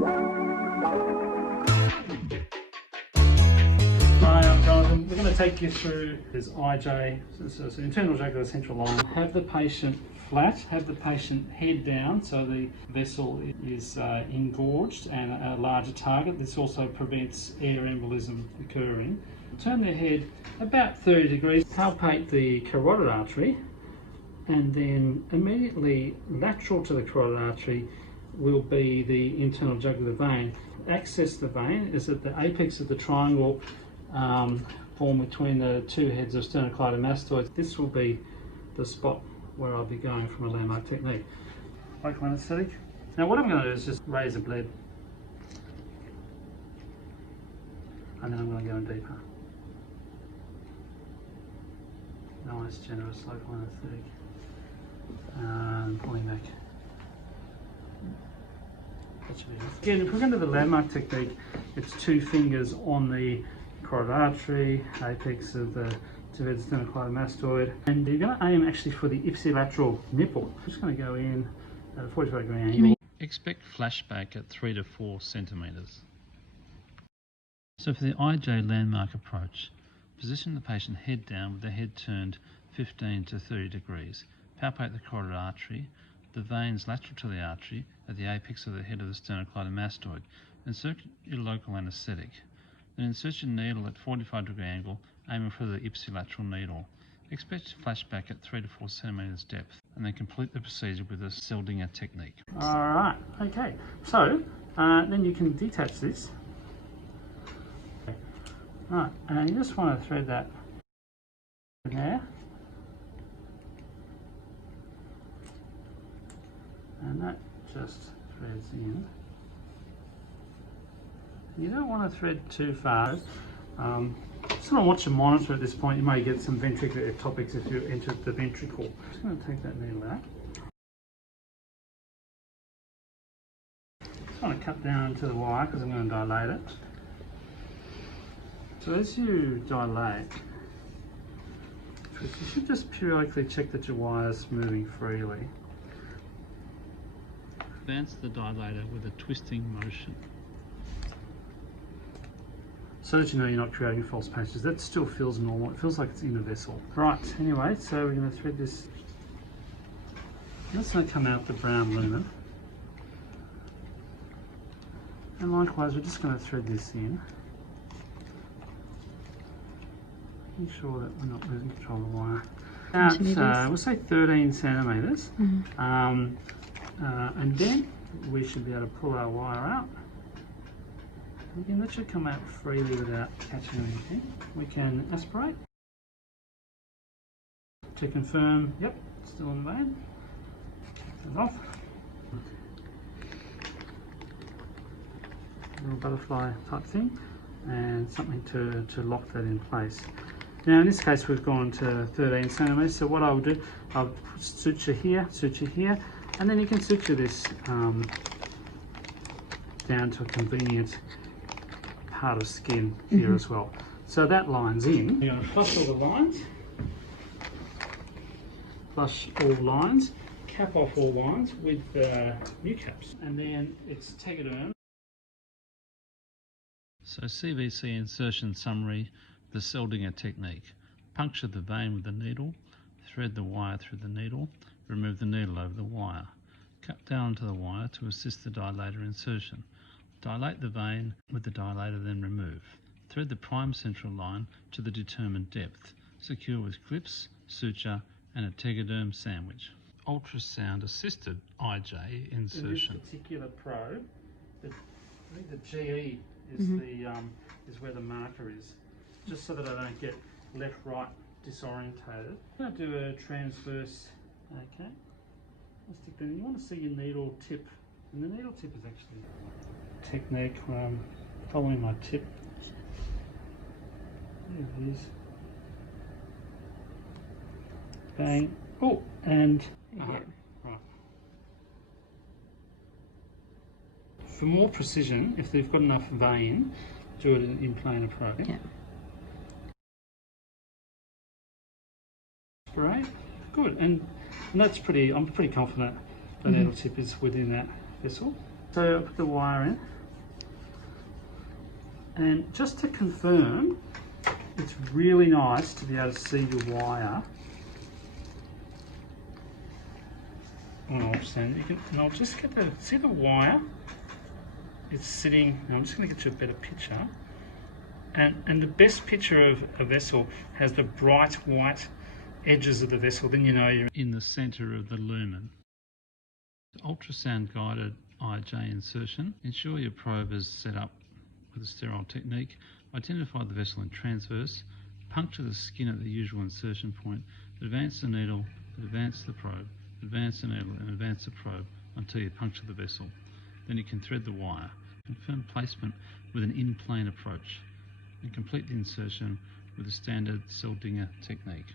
Hi, I'm Jonathan. We're going to take you through this IJ, so internal jugular central line. Have the patient flat, have the patient head down so the vessel is engorged and a larger target. This also prevents air embolism occurring. Turn their head about 30 degrees, palpate the carotid artery, and then immediately lateral to the carotid artery will be the internal jugular vein. Access the vein is at the apex of the triangle formed between the two heads of sternocleidomastoids. This will be the spot where I'll be going from a landmark technique. Local anaesthetic. Now what I'm going to do is just raise the bled, and then I'm going to go in deeper. Nice generous local anaesthetic. And pulling back. That should be enough. Again, if we're going to the landmark technique, it's 2 fingers on the carotid artery, apex of the two heads of sternocleidomastoid, and you're going to aim actually for the ipsilateral nipple. I'm just going to go in at a 45 degree angle. Expect flashback at 3 to 4 centimetres. So for the IJ landmark approach, position the patient head down with the head turned 15 to 30 degrees. Palpate the carotid artery, the veins lateral to the artery at the apex of the head of the sternocleidomastoid. Insert your local anaesthetic. Then insert your needle at 45 degree angle, aiming for the ipsilateral needle. Expect flashback at 3 to 4 centimetres depth, and then complete the procedure with a Seldinger technique. Alright, okay. So, then you can detach this. Right, and you just want to thread that in there. And that just threads in. You don't want to thread too far. Just want to watch your monitor at this point. You may get some ventricular ectopics if you enter the ventricle. I'm just going to take that needle out. Just want to cut down to the wire because I'm going to dilate it. So as you dilate, you should just periodically check that your wire is moving freely. Advance the dilator with a twisting motion, so that you know you're not creating false patches. That still feels normal. It feels like it's in a vessel. Right, anyway, so we're going to thread this. That's going to come out the brown lumen. And likewise, we're just going to thread this in. Make sure that we're not losing control of the wire. We'll say 13 centimetres. Mm-hmm. And then we should be able to pull our wire out. Again, that should come out freely without catching anything. We can aspirate to confirm, yep, still in the vein. Turn it off. A little butterfly type thing, and something to lock that in place. Now in this case we've gone to 13 centimetres, so what I'll do, I'll suture here, and then you can suture this down to a convenient part of skin here as well. So that line's in. You're going to flush all the lines, flush all lines, cap off all lines with new caps, and then it's tegaderm. So CVC insertion summary, the Seldinger technique. Puncture the vein with the needle, thread the wire through the needle, remove the needle over the wire. Cut down to the wire to assist the dilator insertion. Dilate the vein with the dilator, then remove. Thread the prime central line to the determined depth. Secure with clips, suture, and a tegaderm sandwich. Ultrasound assisted IJ insertion. In this particular probe, I think the GE is is where the marker is, just so that I don't get left-right disorientated. I'm going to do a transverse. Okay, let's stick that in. You want to see your needle tip, and the needle tip is actually a technique where I'm following my tip. There it is. Bang. Oh, and right. For more precision, if they've got enough vein, do it in planar probe. Yeah. Great, good, and that's pretty. I'm pretty confident the needle tip is within that vessel. So So I put the wire in, and just to confirm, it's really nice to be able to see the wire on ultrasound. And I'll just get see the wire. It's sitting. I'm just going to get you a better picture. And the best picture of a vessel has the bright white edges of the vessel. Then you know you're in the centre of the lumen. Ultrasound guided IJ insertion. Ensure your probe is set up with a sterile technique. Identify the vessel in transverse. Puncture the skin at the usual insertion point. Advance the needle, advance the probe, advance the needle and advance the probe until you puncture the vessel. Then you can thread the wire. Confirm placement with an in-plane approach and complete the insertion with a standard cell dinger technique.